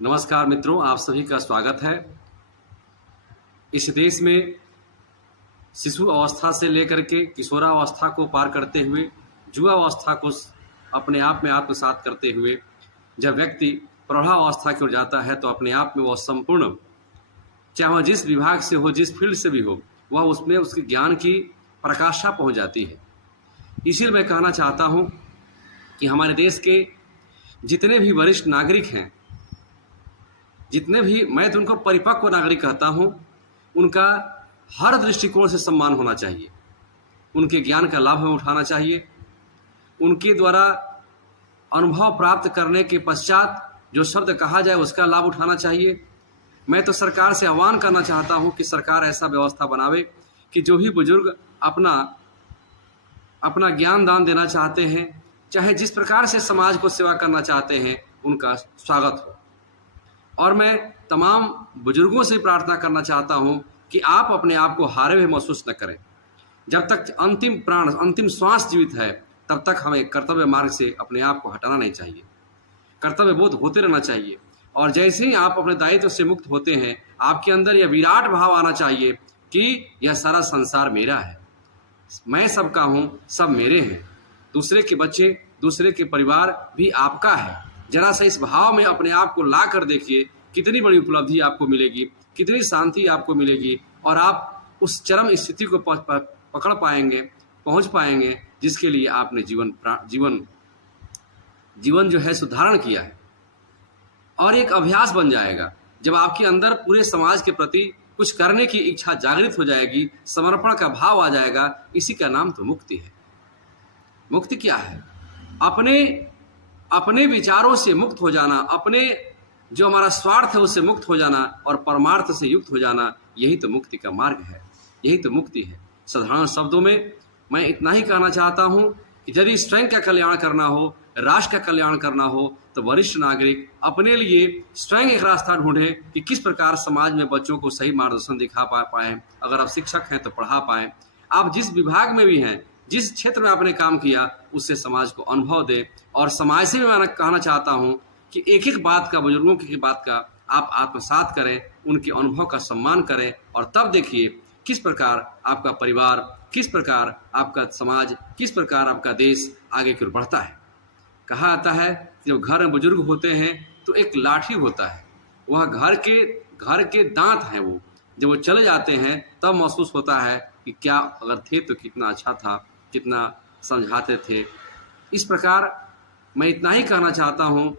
नमस्कार मित्रों, आप सभी का स्वागत है। इस देश में शिशु अवस्था से लेकर के किशोरावस्था को पार करते हुए युवावस्था को अपने आप में आत्मसात करते हुए जब व्यक्ति प्रौढ़ावस्था की ओर जाता है तो अपने आप में वह संपूर्ण, चाहे वह जिस विभाग से हो, जिस फील्ड से भी हो, वह उसमें उसके ज्ञान की प्रकाशा पहुंच जाती है। इसीलिए मैं कहना चाहता हूं कि हमारे देश के जितने भी वरिष्ठ नागरिक हैं, जितने भी, मैं तो उनको परिपक्व नागरिक कहता हूं, उनका हर दृष्टिकोण से सम्मान होना चाहिए। उनके ज्ञान का लाभ हमें उठाना चाहिए। उनके द्वारा अनुभव प्राप्त करने के पश्चात जो शब्द कहा जाए उसका लाभ उठाना चाहिए। मैं तो सरकार से आह्वान करना चाहता हूं कि सरकार ऐसा व्यवस्था बनावे कि जो भी बुजुर्ग अपना ज्ञान दान देना चाहते हैं, चाहे जिस प्रकार से समाज को सेवा करना चाहते हैं, उनका स्वागत हो। और मैं तमाम बुजुर्गों से प्रार्थना करना चाहता हूं कि आप अपने आप को हारे हुए महसूस न करें। जब तक अंतिम प्राण, अंतिम श्वास जीवित है, तब तक हमें कर्तव्य मार्ग से अपने आप को हटाना नहीं चाहिए। कर्तव्य बोध होते रहना चाहिए। और जैसे ही आप अपने दायित्व से मुक्त होते हैं, आपके अंदर यह विराट भाव आना चाहिए कि यह सारा संसार मेरा है, मैं सबका हूं, सब मेरे हैं, दूसरे के बच्चे, दूसरे के परिवार भी आपका है। जरा सा इस भाव में अपने आप को ला कर देखिए, कितनी बड़ी उपलब्धि आपको मिलेगी, कितनी शांति आपको मिलेगी, और आप उस चरम स्थिति को पकड़ पाएंगे, पहुंच पाएंगे, जिसके लिए आपने जीवन जो है सुधारण किया है। और एक अभ्यास बन जाएगा। जब आपके अंदर पूरे समाज के प्रति कुछ करने की इच्छा जागृत हो जाएगी, समर्पण का भाव आ जाएगा, इसी का नाम तो मुक्ति है। मुक्ति क्या है? अपने विचारों से मुक्त हो जाना, अपने जो हमारा स्वार्थ है उससे मुक्त हो जाना और परमार्थ से युक्त हो जाना, यही तो मुक्ति का मार्ग है, यही तो मुक्ति है। साधारण शब्दों में मैं इतना ही कहना चाहता हूं कि यदि स्वयं का कल्याण करना हो, राष्ट्र का कल्याण करना हो, तो वरिष्ठ नागरिक अपने लिए स्वयं एक रास्ता ढूंढें कि किस प्रकार समाज में बच्चों को सही मार्गदर्शन दिखा पाएं। अगर आप शिक्षक हैं तो पढ़ा पाएं। आप जिस विभाग में भी हैं, जिस क्षेत्र में आपने काम किया, उससे समाज को अनुभव दे। और समाज से भी मैं कहना चाहता हूं कि एक एक बात का, बुजुर्गों की बात का आप आत्मसात करें, उनके अनुभव का सम्मान करें, और तब देखिए किस प्रकार आपका परिवार, किस प्रकार आपका समाज, किस प्रकार आपका देश आगे की ओर बढ़ता है। कहा जाता है कि जब घर में बुजुर्ग होते हैं तो एक लाठी होता है, वह घर के दांत हैं, वो जब वो चले जाते हैं तब महसूस होता है कि क्या अगर थे तो कितना अच्छा था, कितना समझाते थे। इस प्रकार मैं इतना ही कहना चाहता हूँ